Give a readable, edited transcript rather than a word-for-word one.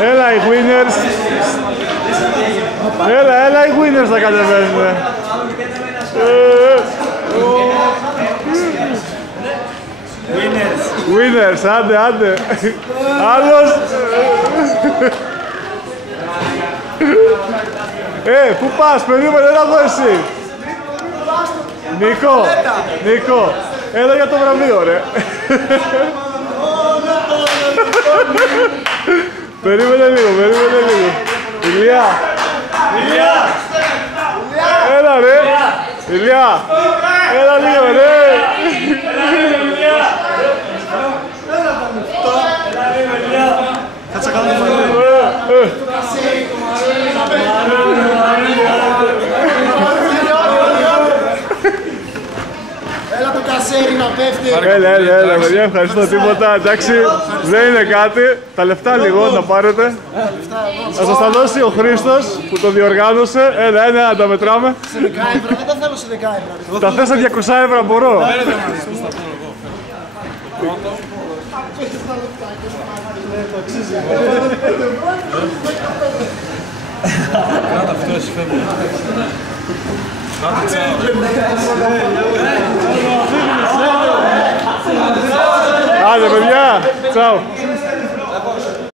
Έλα οι winners. Έλα οι winners θα κατεβαίνουν. Winners, άντε. Άλλος. Πού πας, περίμενε, έλα εδώ εσύ. Νίκο, έλα για το βραβείο, ρε. Περίμενε λίγο. Ηλία. Έλα, ρε. Ηλία. Έλα λίγο, ρε. Κάτσα κάνω το φαγητό. Έλα το κασέρι να πέφτει. Έλα, παιδιά, ευχαριστώ τίποτα. Εντάξει, δεν είναι κάτι. Τα λεφτά λίγο να πάρετε. Θα σας τα δώσει ο Χρήστος που το διοργάνωσε. Έλα, να τα μετράμε. Σε 10 ευρώ, δεν τα θέλω σε 10 ευρώ. Τα θες σε 200 ευρώ, μπορώ. Κράτα αυτό, εσύ φεύγει. Άντε, παιδιά, τσάου.